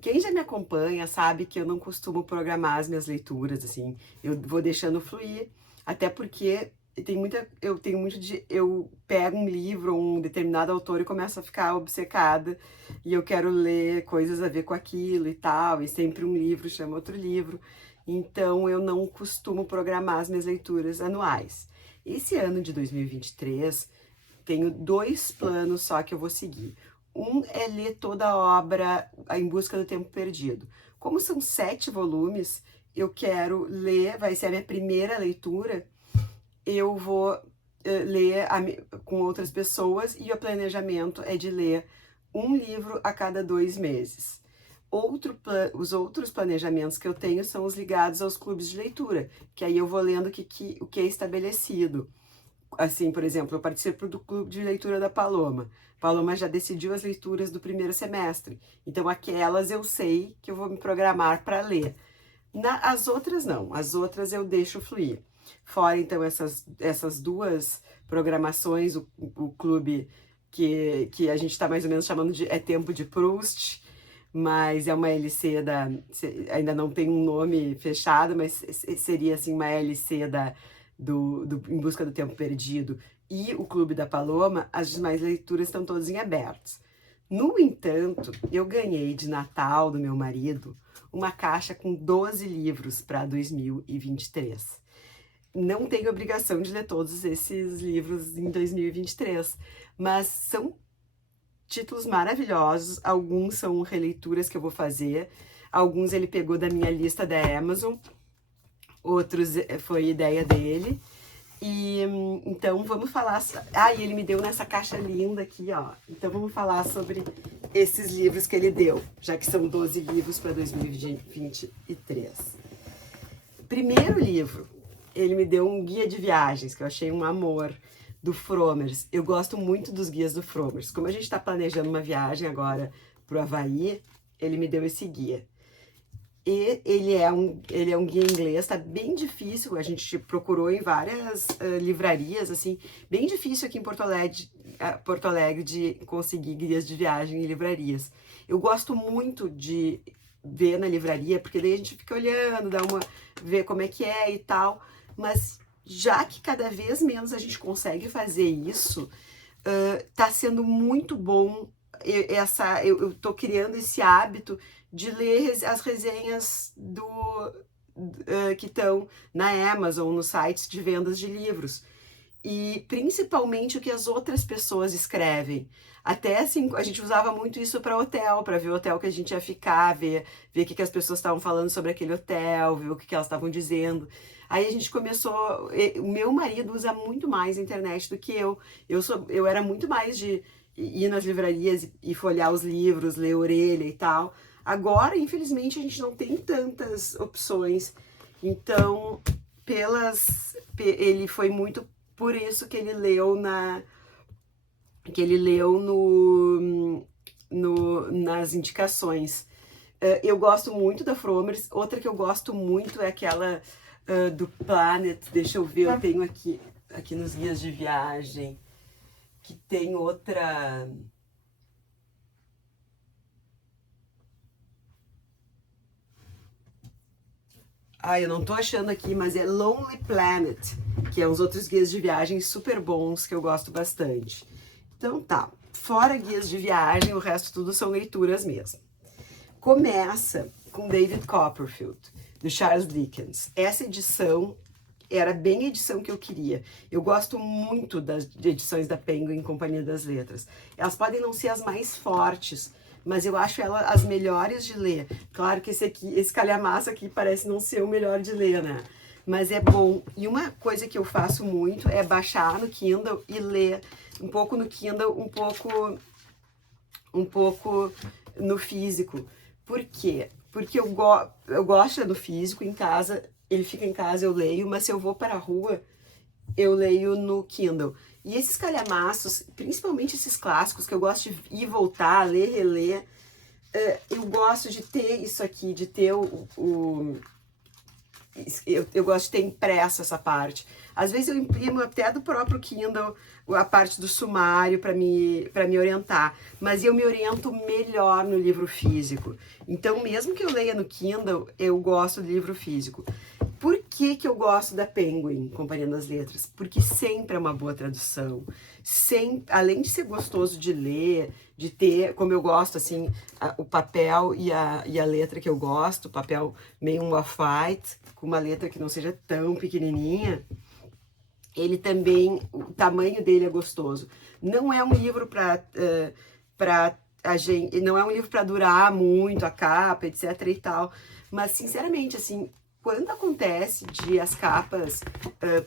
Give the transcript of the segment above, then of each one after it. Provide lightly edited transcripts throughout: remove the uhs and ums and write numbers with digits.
Quem já me acompanha sabe que eu não costumo programar as minhas leituras, assim, eu vou deixando fluir, até porque eu tenho muito de, eu pego um livro, um determinado autor e começo a ficar obcecada, e eu quero ler coisas a ver com aquilo e tal, e sempre um livro chama outro livro, então eu não costumo programar as minhas leituras anuais. Esse ano de 2023, tenho dois planos só que eu vou seguir. Um é ler toda a obra Em Busca do Tempo Perdido. Como são 7 volumes, eu quero ler, vai ser a minha primeira leitura, eu vou ler com outras pessoas e o planejamento é de ler um livro a cada 2 meses. Os outros planejamentos que eu tenho são os ligados aos clubes de leitura, que aí eu vou lendo o que é estabelecido. Assim, por exemplo, eu participo do clube de leitura da Paloma. Paloma já decidiu as leituras do primeiro semestre. Então, aquelas eu sei que eu vou me programar para ler. As outras não, as outras eu deixo fluir. Fora, então, essas duas programações, o clube que a gente está mais ou menos chamando de É Tempo de Proust, mas é uma LC ainda não tem um nome fechado, mas seria assim uma LC do Em Busca do Tempo Perdido e o Clube da Paloma, as demais leituras estão todas em abertos. No entanto, eu ganhei de Natal do meu marido uma caixa com 12 livros para 2023. Não tenho obrigação de ler todos esses livros em 2023, mas são títulos maravilhosos, alguns são releituras que eu vou fazer, alguns ele pegou da minha lista da Amazon, outros foi ideia dele. E então vamos falar. E ele me deu nessa caixa linda aqui, ó. Então vamos falar sobre esses livros que ele deu, já que são 12 livros para 2023. Primeiro livro, ele me deu um guia de viagens, que eu achei um amor, do Fromers. Eu gosto muito dos guias do Fromers. Como a gente está planejando uma viagem agora para o Havaí, ele me deu esse guia. E ele é um guia inglês, tá bem difícil, a gente procurou em várias livrarias, assim, bem difícil aqui em Porto Alegre de conseguir guias de viagem em livrarias. Eu gosto muito de ver na livraria, porque daí a gente fica olhando, ver como é que é e tal, mas já que cada vez menos a gente consegue fazer isso, tá sendo muito bom eu tô criando esse hábito de ler as resenhas que estão na Amazon, nos sites de vendas de livros. E principalmente o que as outras pessoas escrevem. Até assim, a gente usava muito isso para hotel, para ver o hotel que a gente ia ficar, ver o que as pessoas estavam falando sobre aquele hotel, ver o que elas estavam dizendo. Aí a gente começou. O meu marido usa muito mais a internet do que eu. Eu era muito mais de ir nas livrarias e folhear os livros, ler orelha e tal. Agora, infelizmente, a gente não tem tantas opções. Então, ele foi muito por isso que ele leu nas indicações. Eu gosto muito da Fromers. Outra que eu gosto muito é aquela do Planet. Deixa eu ver, eu tenho aqui nos guias de viagem, que tem outra. Eu não tô achando aqui, mas é Lonely Planet, que é uns outros guias de viagem super bons que eu gosto bastante. Então tá, fora guias de viagem, o resto tudo são leituras mesmo. Começa com David Copperfield, do Charles Dickens. Essa edição era bem a edição que eu queria. Eu gosto muito das edições da Penguin Companhia das Letras. Elas podem não ser as mais fortes, mas eu acho elas as melhores de ler. Claro que esse calhamaço aqui parece não ser o melhor de ler, né? Mas é bom. E uma coisa que eu faço muito é baixar no Kindle e ler um pouco no Kindle, um pouco no físico. Por quê? Porque eu gosto do físico em casa, ele fica em casa, eu leio, mas se eu vou para a rua, eu leio no Kindle. E esses calhamaços, principalmente esses clássicos, que eu gosto de ir voltar, ler, reler, eu gosto de ter isso aqui, de ter eu gosto de ter impresso essa parte. Às vezes eu imprimo até do próprio Kindle a parte do sumário para me orientar, mas eu me oriento melhor no livro físico. Então, mesmo que eu leia no Kindle, eu gosto do livro físico. Por que que eu gosto da Penguin, Companhia das Letras? Porque sempre é uma boa tradução. Sempre, além de ser gostoso de ler, de ter, como eu gosto, assim, o papel e a letra que eu gosto, papel meio um off-white, com uma letra que não seja tão pequenininha, ele também, o tamanho dele é gostoso. Não é um livro para a gente, não é um livro para durar muito a capa, etc e tal, mas sinceramente, assim, quando acontece de as capas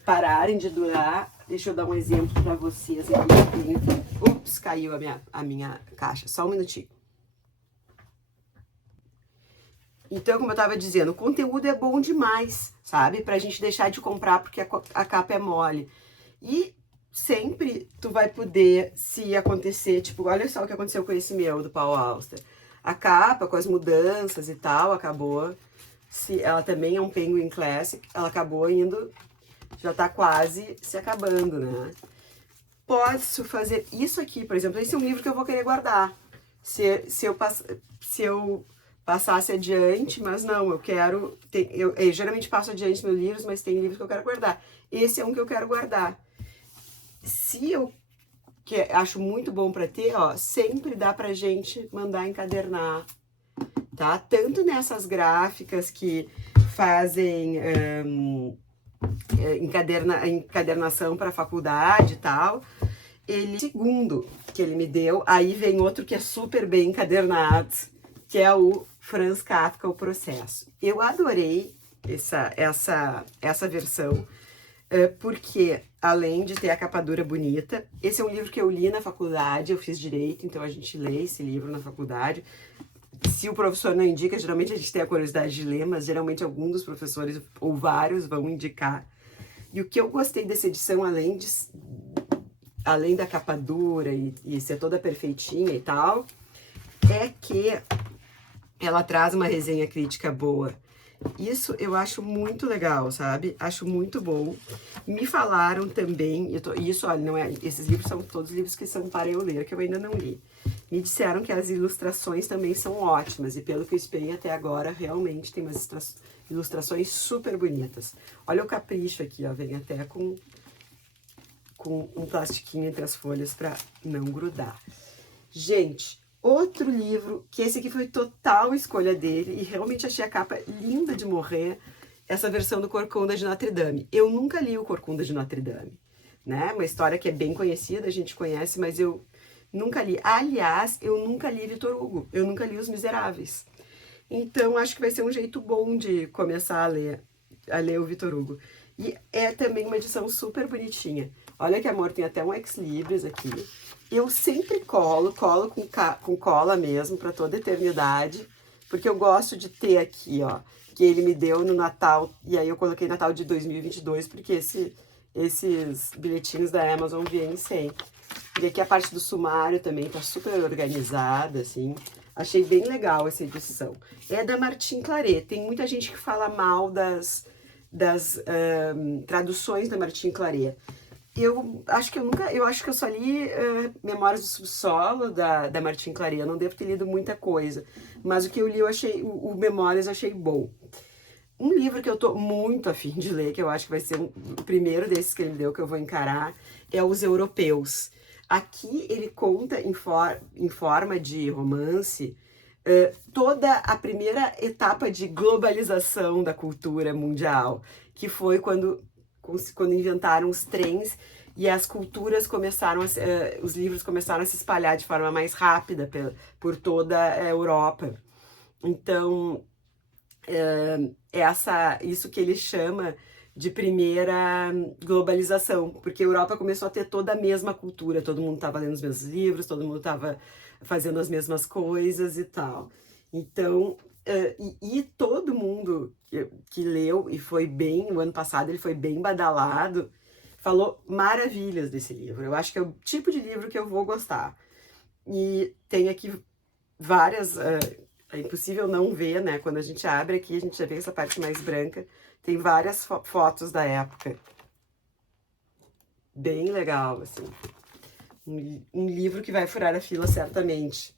pararem de durar, deixa eu dar um exemplo para vocês aqui. Ups, caiu a minha caixa, só um minutinho. Então, como eu estava dizendo, o conteúdo é bom demais, sabe? Pra gente deixar de comprar porque a capa é mole. E sempre tu vai poder, se acontecer, tipo, olha só o que aconteceu com esse meu, do Paul Auster. A capa, com as mudanças e tal, acabou, se ela também é um Penguin Classic, ela acabou indo, já tá quase se acabando, né? Posso fazer isso aqui, por exemplo, esse é um livro que eu vou querer guardar. Se eu passasse adiante, mas não, eu quero, eu geralmente passo adiante meus livros, mas tem livros que eu quero guardar. Esse é um que eu quero guardar. Se eu acho muito bom para ter, ó, sempre dá pra gente mandar encadernar, tá? Tanto nessas gráficas que fazem encadernação para faculdade e tal. Segundo que ele me deu, aí vem outro que é super bem encadernado, que é o Franz Kafka, O Processo. Eu adorei essa versão, porque além de ter a capa dura bonita, esse é um livro que eu li na faculdade, eu fiz direito, então a gente lê esse livro na faculdade. Se o professor não indica, geralmente a gente tem a curiosidade de ler, mas geralmente algum dos professores ou vários vão indicar. E o que eu gostei dessa edição, além da capa dura e ser toda perfeitinha e tal, é que ela traz uma resenha crítica boa. Isso eu acho muito legal, sabe? Acho muito bom. Me falaram também, isso, olha, não é, esses livros são todos livros que são para eu ler, que eu ainda não li. Me disseram que as ilustrações também são ótimas, e pelo que eu esperei até agora, realmente tem umas ilustrações super bonitas. Olha o capricho aqui, ó, vem até com um plastiquinho entre as folhas para não grudar. Gente, outro livro, que esse aqui foi total escolha dele, e realmente achei a capa linda de morrer, essa versão do Corcunda de Notre Dame. Eu nunca li o Corcunda de Notre Dame, né? Uma história que é bem conhecida, a gente conhece, mas eu nunca li. Aliás, eu nunca li Victor Hugo, eu nunca li Os Miseráveis. Então, acho que vai ser um jeito bom de começar a ler o Victor Hugo. E é também uma edição super bonitinha. Olha que amor, tem até um ex-libris aqui. Eu sempre colo com cola mesmo, para toda a eternidade, porque eu gosto de ter aqui, ó, que ele me deu no Natal, e aí eu coloquei Natal de 2022, porque esses bilhetinhos da Amazon vêm sempre. E aqui a parte do sumário também tá super organizada, assim. Achei bem legal essa edição. É da Martin Claret. Tem muita gente que fala mal das traduções da Martin Claret. Eu acho que eu só li Memórias do Subsolo da Martin Claret. Eu não devo ter lido muita coisa, mas o que eu li eu achei, o Memórias eu achei bom. Um livro que eu tô muito afim de ler, que eu acho que vai ser o primeiro desses que ele me deu, que eu vou encarar, é Os Europeus. Aqui ele conta em forma de romance toda a primeira etapa de globalização da cultura mundial, que foi quando inventaram os trens e as culturas começaram, os livros começaram a se espalhar de forma mais rápida por toda a Europa. Então, isso que ele chama de primeira globalização, porque a Europa começou a ter toda a mesma cultura, todo mundo estava lendo os mesmos livros, todo mundo estava fazendo as mesmas coisas e tal. Então, todo mundo que leu, e foi bem, o ano passado ele foi bem badalado, falou maravilhas desse livro. Eu acho que é o tipo de livro que eu vou gostar. E tem aqui várias... é impossível não ver, né? Quando a gente abre aqui, a gente já vê essa parte mais branca. Tem várias fotos da época. bem legal, assim. Um livro que vai furar a fila, certamente.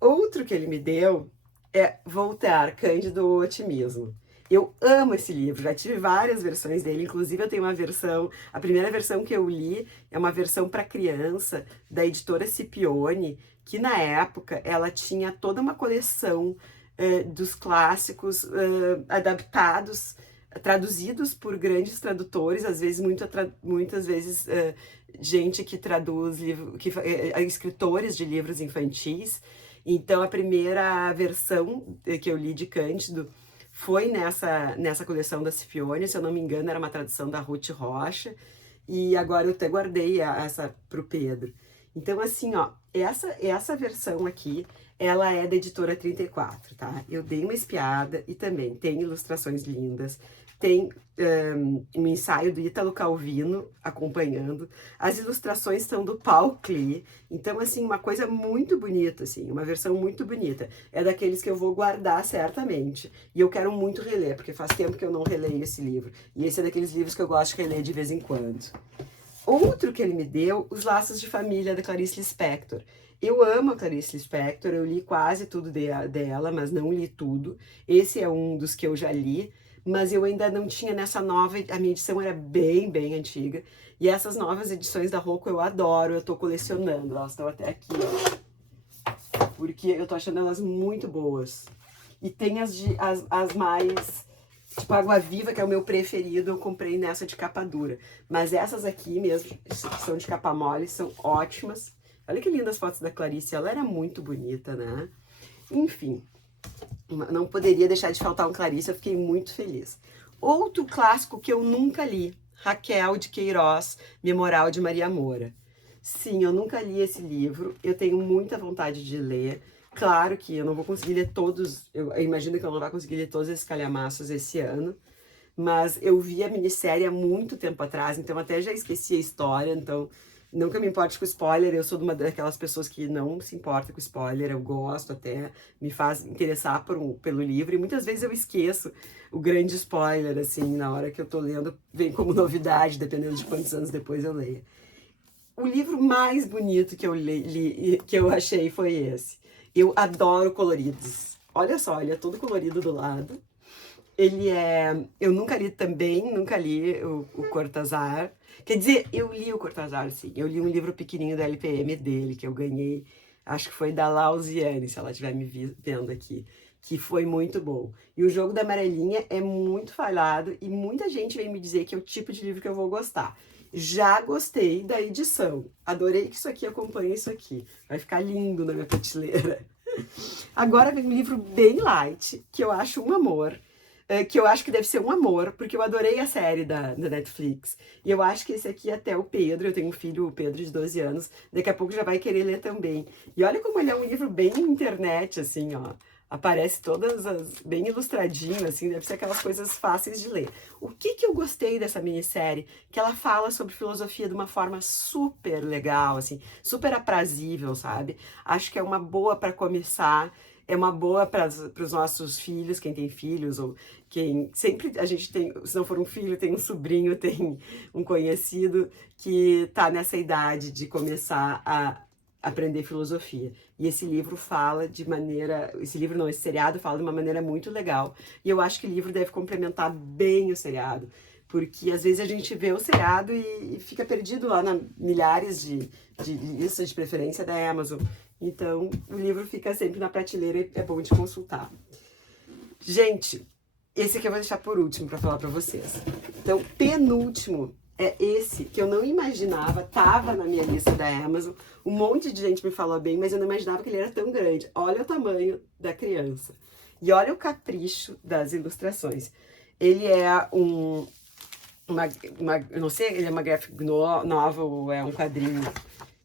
Outro que ele me deu é Voltaire, Cândido Otimismo. Eu amo esse livro, já tive várias versões dele, inclusive eu tenho uma versão, a primeira versão que eu li é uma versão para criança da editora Scipione, que na época ela tinha toda uma coleção dos clássicos adaptados, traduzidos por grandes tradutores, às vezes muitas vezes gente que traduz escritores de livros infantis. Então a primeira versão que eu li de Cândido foi nessa coleção da Scipione, se eu não me engano era uma tradução da Ruth Rocha, e agora eu até guardei essa para o Pedro. Então assim, ó, essa versão aqui, ela é da editora 34, tá? Eu dei uma espiada e também tem ilustrações lindas, tem um ensaio do Ítalo Calvino acompanhando, as ilustrações são do Paul Klee, então assim, uma coisa muito bonita, assim, uma versão muito bonita, é daqueles que eu vou guardar certamente, e eu quero muito reler, porque faz tempo que eu não releio esse livro, e esse é daqueles livros que eu gosto de reler de vez em quando. Outro que ele me deu, Os Laços de Família, da Clarice Lispector. Eu amo a Clarice Lispector, eu li quase tudo dela, mas não li tudo. Esse é um dos que eu já li, mas eu ainda não tinha nessa nova, a minha edição era bem antiga. E essas novas edições da Rocco eu adoro, eu tô colecionando, elas estão até aqui, ó. Porque eu tô achando elas muito boas. E tem as mais... Tipo, Água Viva, que é o meu preferido, eu comprei nessa de capa dura. Mas essas aqui mesmo, que são de capa mole, são ótimas. Olha que lindas fotos da Clarice, ela era muito bonita, né? Enfim, não poderia deixar de faltar um Clarice, eu fiquei muito feliz. Outro clássico que eu nunca li, Raquel de Queiroz, Memoral de Maria Moura. Sim, eu nunca li esse livro, eu tenho muita vontade de ler. Claro que eu não vou conseguir ler todos, eu imagino que eu não vou conseguir ler todos esses calhamaços esse ano, mas eu vi a minissérie há muito tempo atrás, então até já esqueci a história, então não que eu me importe com spoiler, eu sou uma daquelas pessoas que não se importa com spoiler, eu gosto até, me faz interessar pelo livro, e muitas vezes eu esqueço o grande spoiler, assim, na hora que eu tô lendo, vem como novidade, dependendo de quantos anos depois eu leia. O livro mais bonito que eu li, que eu achei foi esse. Eu adoro coloridos. Olha só, ele é todo colorido do lado. Ele é... Eu nunca li também, nunca li o Cortázar. Quer dizer, eu li o Cortázar, sim. Eu li um livro pequenininho da LPM dele, que eu ganhei. Acho que foi da Lausiane, se ela estiver me vendo aqui. Que foi muito bom. E o Jogo da Amarelinha é muito falhado e muita gente vem me dizer que é o tipo de livro que eu vou gostar. Já gostei da edição. Adorei que isso aqui acompanhe isso aqui. Vai ficar lindo na minha prateleira. Agora vem um livro bem light, que eu acho um amor. Que eu acho que deve ser um amor, porque eu adorei a série da Netflix. E eu acho que esse aqui até o Pedro, eu tenho um filho, o Pedro, de 12 anos, daqui a pouco já vai querer ler também. E olha como ele é um livro bem internet, assim, ó. Aparece todas bem ilustradinho, assim, deve ser aquelas coisas fáceis de ler. O que eu gostei dessa minissérie? Que ela fala sobre filosofia de uma forma super legal, assim, super aprazível, sabe? Acho que é uma boa para começar, é uma boa para os nossos filhos, quem tem filhos, ou quem... Sempre a gente tem, se não for um filho, tem um sobrinho, tem um conhecido que tá nessa idade de começar a aprender filosofia. E esse livro fala de maneira... Esse livro não, esse seriado fala de uma maneira muito legal. E eu acho que o livro deve complementar bem o seriado. Porque às vezes a gente vê o seriado e fica perdido lá na milhares de listas de preferência da Amazon. Então, o livro fica sempre na prateleira e é bom de consultar. Gente, esse aqui eu vou deixar por último para falar para vocês. Então, penúltimo é esse que eu não imaginava, tava na minha lista da Amazon. Um monte de gente me falou bem, mas eu não imaginava que ele era tão grande. Olha o tamanho da criança. E olha o capricho das ilustrações. Ele é eu não sei, ele é uma graphic novel ou é um quadrinho,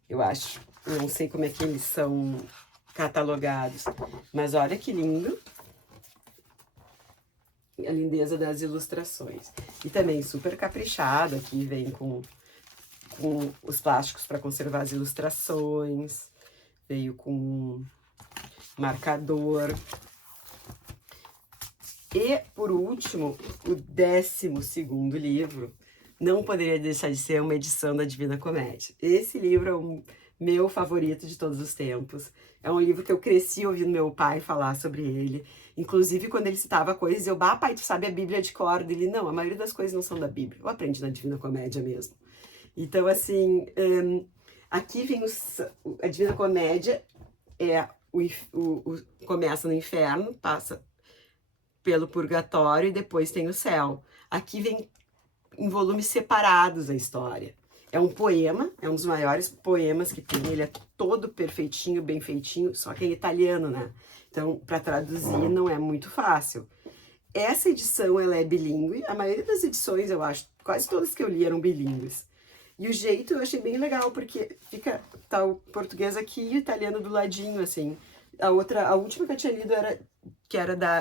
eu acho. Eu não sei como é que eles são catalogados. Mas olha que lindo. A lindeza das ilustrações. E também super caprichado, aqui vem com os plásticos para conservar as ilustrações, veio com marcador. E, por último, o 12º livro, não poderia deixar de ser uma edição da Divina Comédia. Esse livro é o meu favorito de todos os tempos. É um livro que eu cresci ouvindo meu pai falar sobre ele. Inclusive, quando ele citava coisas, eu, pai, tu sabe a Bíblia de cor? Dele, não, a maioria das coisas não são da Bíblia. Eu aprendi na Divina Comédia mesmo. Então, assim, aqui vem a Divina Comédia, começa no inferno, passa pelo purgatório e depois tem o céu. Aqui vem em volumes separados a história. É um poema, é um dos maiores poemas que tem, ele é todo perfeitinho, bem feitinho, só que é em italiano, né? Então, para traduzir não é muito fácil. Essa edição, ela é bilíngue, a maioria das edições, eu acho, quase todas que eu li eram bilíngues. E o jeito eu achei bem legal, porque tá o português aqui e o italiano do ladinho, assim. A última que eu tinha lido era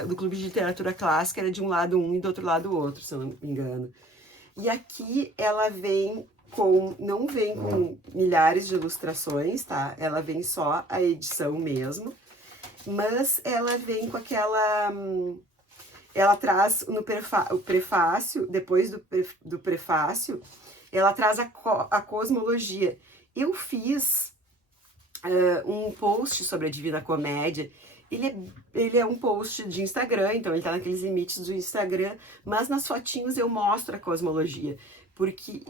do Clube de Literatura Clássica, era de um lado um e do outro lado o outro, se eu não me engano. E aqui ela não vem com milhares de ilustrações, tá? Ela vem só a edição mesmo, mas ela vem com aquela... Ela traz o prefácio, depois do prefácio, ela traz a cosmologia. Eu fiz um post sobre a Divina Comédia. Ele é um post de Instagram, então ele tá naqueles limites do Instagram, mas nas fotinhos eu mostro a cosmologia, porque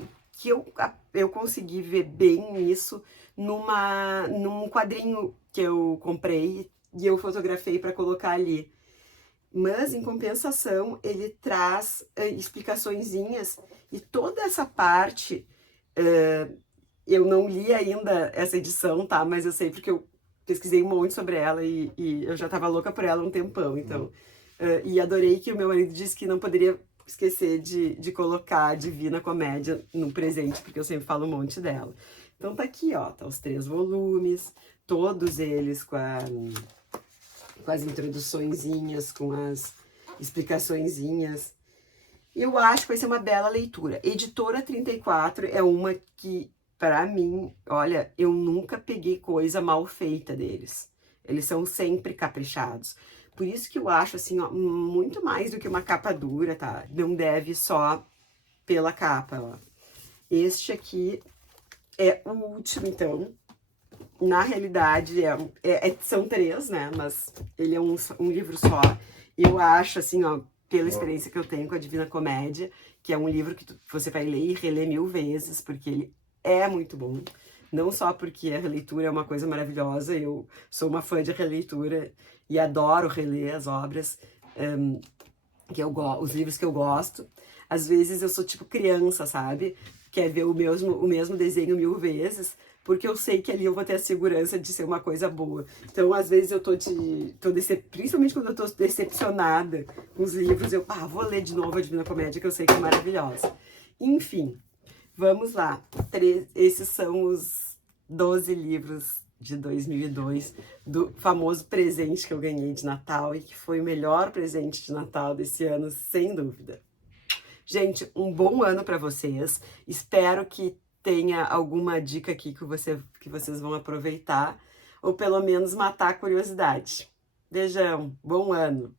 eu consegui ver bem isso num quadrinho que eu comprei e eu fotografei para colocar ali. Mas, em compensação, ele traz explicaçõezinhas e toda essa parte, eu não li ainda essa edição, tá? Mas eu sei porque eu pesquisei um monte sobre ela e eu já tava louca por ela há um tempão, então. E adorei que o meu marido disse que não poderia esquecer de colocar a Divina Comédia no presente, porque eu sempre falo um monte dela. Então tá aqui, ó, tá os 3 volumes, todos eles com as introduçõezinhas, com as explicaçõezinhas. Eu acho que vai ser uma bela leitura. Editora 34 é uma que, para mim, olha, eu nunca peguei coisa mal feita deles. Eles são sempre caprichados. Por isso que eu acho, assim, ó, muito mais do que uma capa dura, tá? Não deve só pela capa, ó. Este aqui é o último, então. Na realidade, são 3, né? Mas ele é um livro só. Eu acho, assim, ó, pela experiência que eu tenho com a Divina Comédia, que é um livro que você vai ler e reler 1000 vezes, porque ele é muito bom. Não só porque a releitura é uma coisa maravilhosa, eu sou uma fã de releitura e adoro reler as obras, os livros que eu gosto. Às vezes eu sou tipo criança, sabe? Quer ver o mesmo desenho 1000 vezes, porque eu sei que ali eu vou ter a segurança de ser uma coisa boa. Então, às vezes eu principalmente quando eu tô decepcionada com os livros, eu vou ler de novo a Divina Comédia, que eu sei que é maravilhosa. Enfim, vamos lá. Esses são os 12 livros de 2002, do famoso presente que eu ganhei de Natal e que foi o melhor presente de Natal desse ano, sem dúvida. Gente, um bom ano para vocês. Espero que tenha alguma dica aqui que vocês vão aproveitar, ou pelo menos matar a curiosidade. Beijão, bom ano!